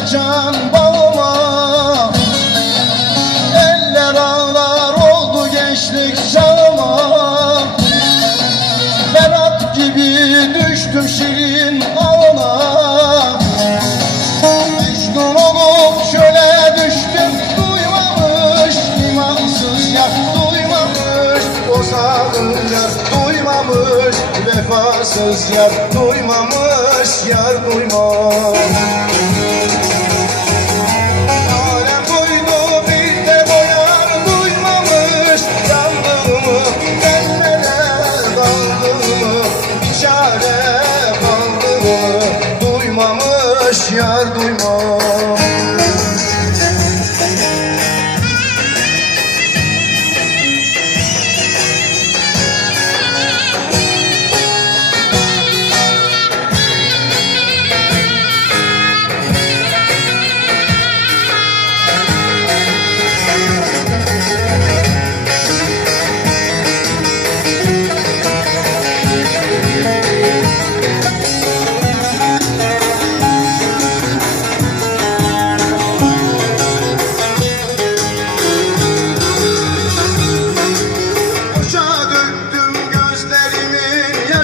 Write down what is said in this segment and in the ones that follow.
Sarılacağım bağıma. Eller ağlar oldu gençlik çağıma. Berat gibi düştüm şirin ağına Mecnun olup şöyle düştüm Duymamış imansız yak duymamış O sarılacak duymamış Vefasız yar duymamış Yar duymamış. Imaginar do irmão.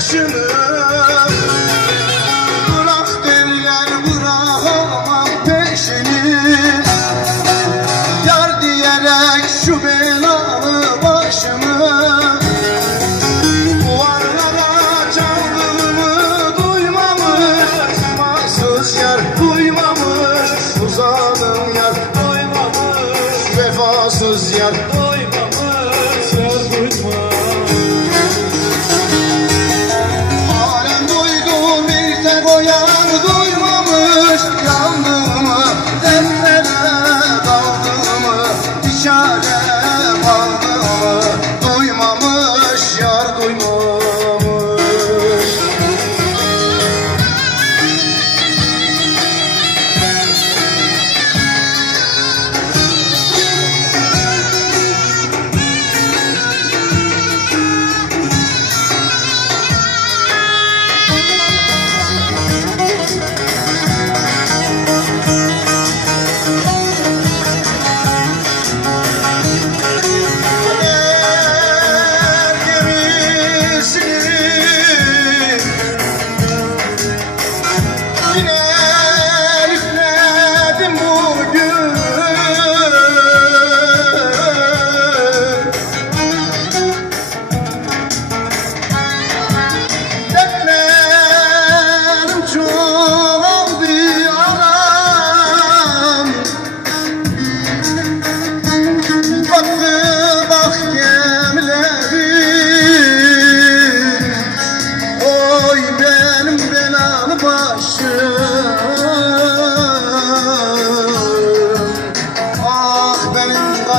başını.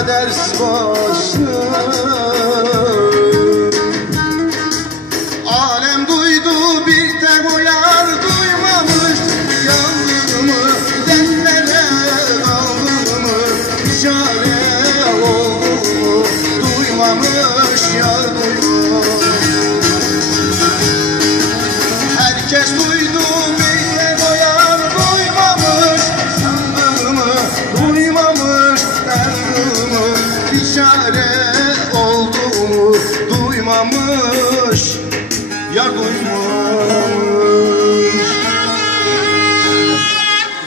ders başı doymamış Yar